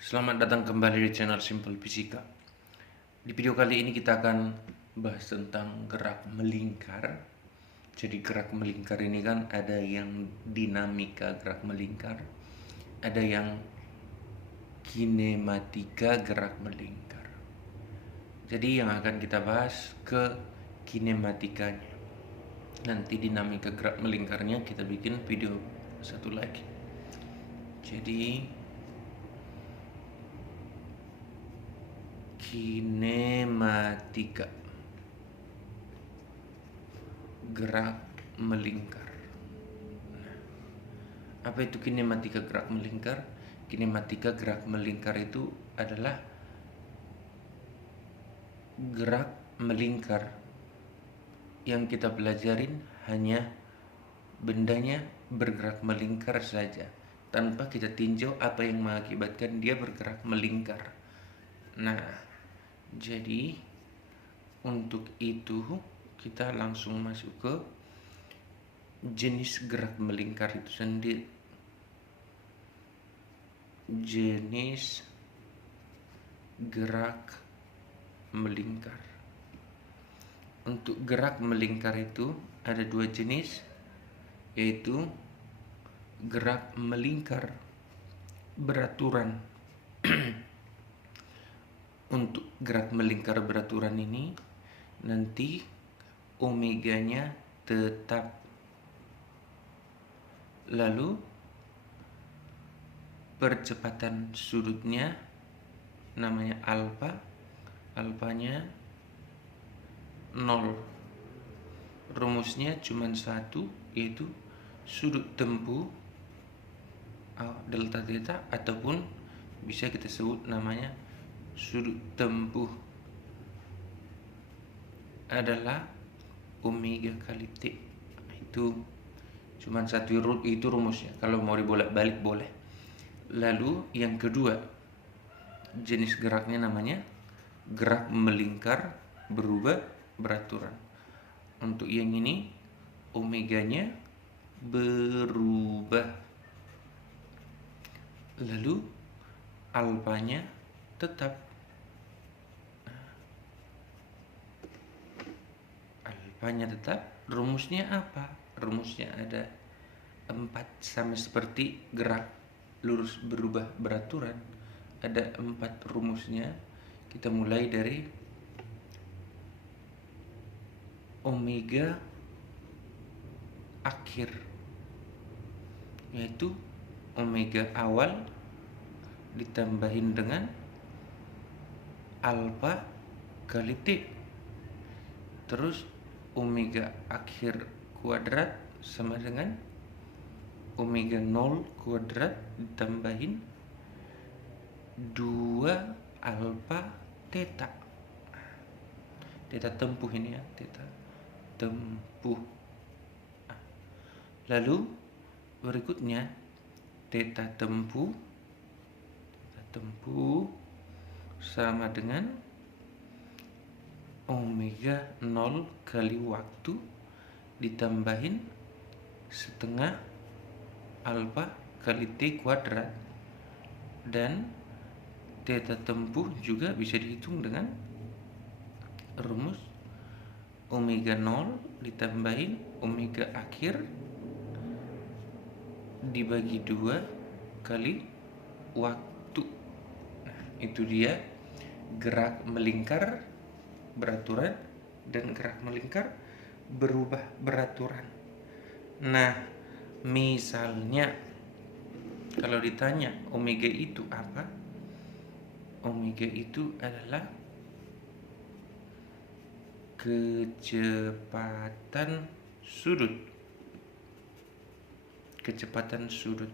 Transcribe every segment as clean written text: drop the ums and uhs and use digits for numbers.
Selamat datang kembali di channel Simple Fisika. Di video kali ini kita akan bahas tentang gerak melingkar. Jadi gerak melingkar ini kan ada yang dinamika gerak melingkar, ada yang kinematika gerak melingkar. Jadi yang akan kita bahas ke kinematikanya. Nanti dinamika gerak melingkarnya kita bikin video satu lagi. Jadi kinematika gerak melingkar. Apa itu kinematika gerak melingkar? Kinematika gerak melingkar itu adalah gerak melingkar yang kita pelajarin hanya bendanya bergerak melingkar saja, tanpa kita tinjau apa yang mengakibatkan dia bergerak melingkar. Nah, jadi untuk itu kita langsung masuk ke jenis gerak melingkar itu sendiri. Jenis gerak melingkar. Untuk gerak melingkar itu ada dua jenis, yaitu gerak melingkar beraturan. Untuk gerak melingkar beraturan ini nanti omeganya tetap, lalu percepatan sudutnya namanya alfa, alfanya 0. Rumusnya cuma satu, yaitu sudut tempuh delta theta, ataupun bisa kita sebut namanya sudut tempuh adalah omega kali T. Itu cuma satu itu rumusnya. Kalau mau dibolak-balik boleh. Lalu yang kedua, jenis geraknya namanya gerak melingkar berubah beraturan. Untuk yang ini omeganya berubah, lalu alfanya tetap. Alfanya tetap, rumusnya apa? Rumusnya ada 4, sama seperti gerak lurus berubah beraturan. Ada 4 rumusnya. Kita mulai dari omega akhir, yaitu omega awal ditambahin dengan alfa kali T, terus omega akhir kuadrat sama dengan omega 0 kuadrat ditambahin 2 alfa theta. Theta tempuh ini ya, theta tempuh. Lalu berikutnya theta tempuh sama dengan omega 0 kali waktu ditambahin setengah alfa kali T kuadrat. Dan theta tempuh juga bisa dihitung dengan rumus omega 0 ditambahin omega akhir dibagi 2 kali waktu. Nah, itu dia gerak melingkar beraturan dan gerak melingkar berubah beraturan. Nah, misalnya kalau ditanya omega itu apa? Omega itu adalah kecepatan sudut. Kecepatan sudut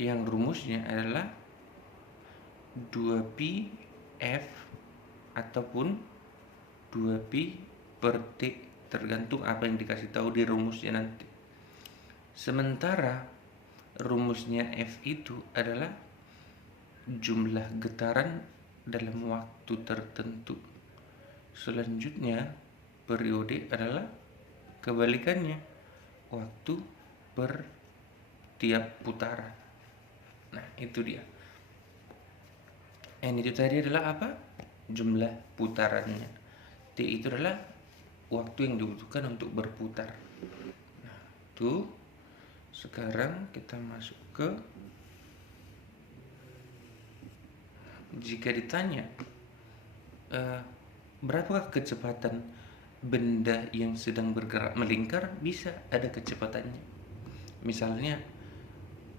yang rumusnya adalah 2pi F ataupun 2pi per T, tergantung apa yang dikasih tahu di rumusnya nanti. Sementara rumusnya F itu adalah jumlah getaran dalam waktu tertentu. Selanjutnya periode adalah kebalikannya, waktu per tiap putaran. Nah, itu dia. N itu tadi adalah apa? Jumlah putarannya. T itu adalah waktu yang dibutuhkan untuk berputar. Nah, tuh sekarang kita masuk ke, jika ditanya berapakah kecepatan benda yang sedang bergerak melingkar, bisa ada kecepatannya. Misalnya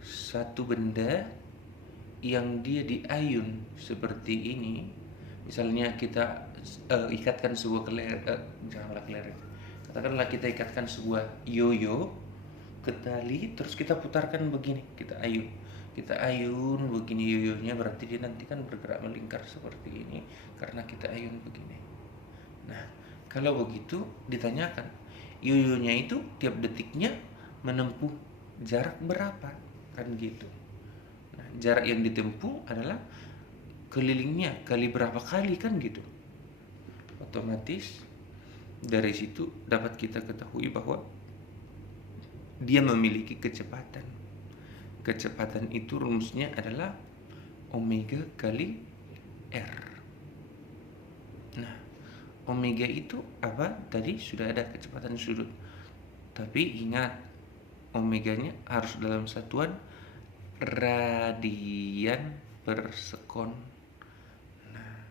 satu benda yang dia diayun seperti ini, misalnya kita ikatkan sebuah janganlah kelereng, katakanlah kita ikatkan sebuah yoyo ke tali, terus kita putarkan begini, kita ayun begini yoyonya, berarti dia nanti kan bergerak melingkar seperti ini karena kita ayun begini. Nah, kalau begitu ditanyakan, yoyonya itu tiap detiknya menempuh jarak berapa, kan gitu. Nah, jarak yang ditempuh adalah kelilingnya kali berapa kali, kan gitu. Otomatis dari situ dapat kita ketahui bahwa dia memiliki kecepatan. Kecepatan itu rumusnya adalah omega kali R. Nah, omega itu apa? Tadi sudah ada kecepatan sudut. Tapi ingat, omeganya harus dalam satuan radian per sekon. Nah,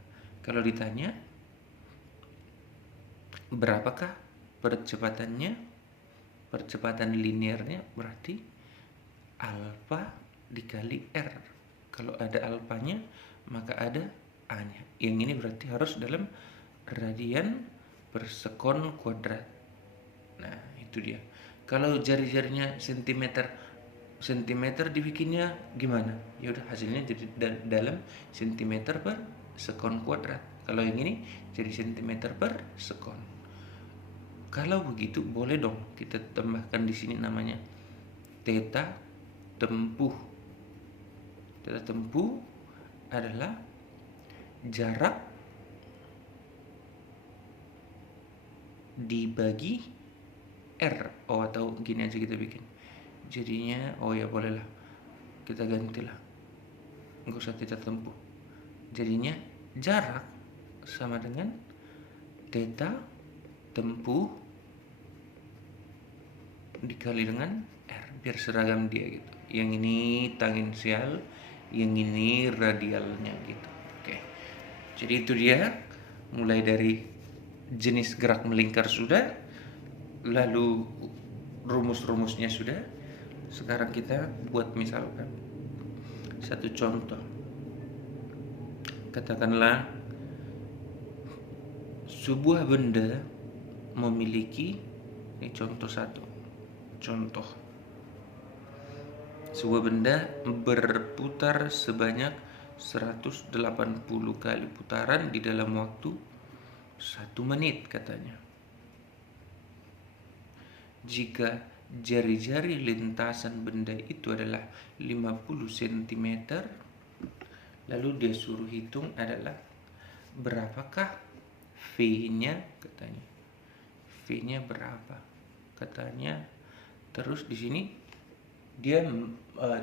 kalau ditanya berapakah percepatannya, percepatan linearnya, berarti alfa dikali R. Kalau ada alfanya, maka ada A-nya. Yang ini berarti harus dalam radian per sekon kuadrat. Nah, itu dia. Kalau jari-jarinya sentimeter dibikinnya gimana? Ya udah, hasilnya jadi dalam sentimeter per sekon kuadrat. Kalau yang ini jadi sentimeter per sekon. Kalau begitu boleh dong kita tambahkan di sini namanya theta tempuh. Theta tempuh adalah jarak dibagi R. Oh, atau gini aja kita bikin. Jadinya, oh ya bolehlah, kita gantilah, nggak usah theta tempuh. Jadinya jarak sama dengan theta tempuh dikali dengan R, biar seragam dia gitu. Yang ini tangensial, yang ini radialnya gitu. Oke. Jadi itu dia, mulai dari jenis gerak melingkar sudah, lalu rumus-rumusnya sudah. Sekarang kita buat misalkan satu contoh. Katakanlah sebuah benda memiliki, ini contoh satu. Contoh, sebuah benda berputar sebanyak 180 kali putaran di dalam waktu 1 menit katanya. Jika jari-jari lintasan benda itu adalah 50 cm, lalu dia suruh hitung adalah berapakah V-nya katanya. V-nya berapa katanya. Terus di sini dia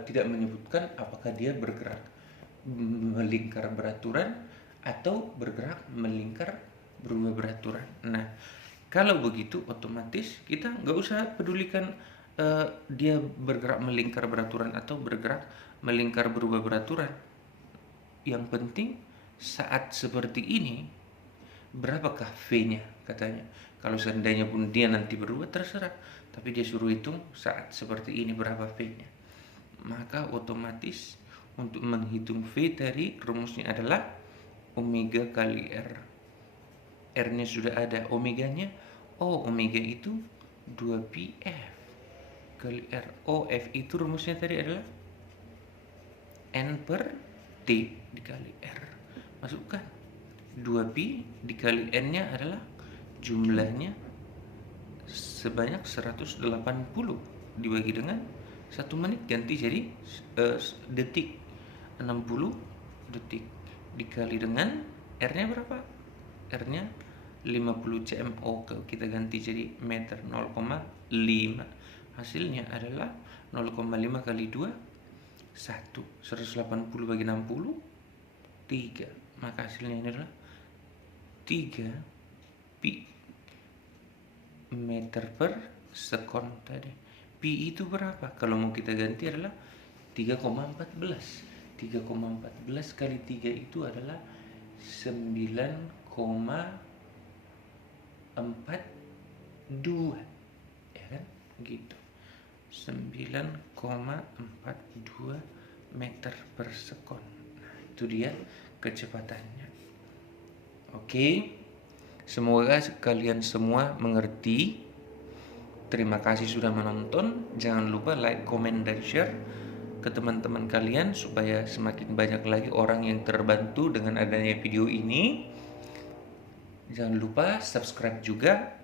tidak menyebutkan apakah dia bergerak melingkar beraturan atau bergerak melingkar berubah beraturan. Nah, kalau begitu otomatis kita nggak usah pedulikan dia bergerak melingkar beraturan atau bergerak melingkar berubah beraturan. Yang penting saat seperti ini berapakah V-nya katanya. Kalau seandainya pun dia nanti berubah, terserah, tapi dia suruh hitung saat seperti ini berapa V-nya. Maka otomatis untuk menghitung V tadi rumusnya adalah omega kali R. R-nya sudah ada, omeganya, oh omega itu 2πf kali R. Oh, F itu rumusnya tadi adalah N per T dikali R. Masukkan 2pi dikali N-nya adalah jumlahnya sebanyak 180 dibagi dengan 1 menit, ganti jadi detik, 60 detik dikali dengan R-nya berapa? R-nya 50 cmo, kita ganti jadi meter, 0,5. Hasilnya adalah 0,5 kali 2 1. 180 bagi 60 3. Maka hasilnya adalah 3 pi meter per sekon tadi. Pi itu berapa? Kalau mau kita ganti adalah 3,14. 3,14 kali 3 itu adalah 9,42. Ya kan? Gitu. 9,42 meter per sekon. Nah, itu dia kecepatannya. Oke. Semoga kalian semua mengerti. Terima kasih sudah menonton. Jangan lupa like, comment, dan share ke teman-teman kalian supaya semakin banyak lagi orang yang terbantu dengan adanya video ini. Jangan lupa subscribe juga.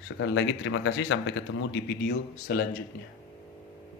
Sekali lagi terima kasih, sampai ketemu di video selanjutnya.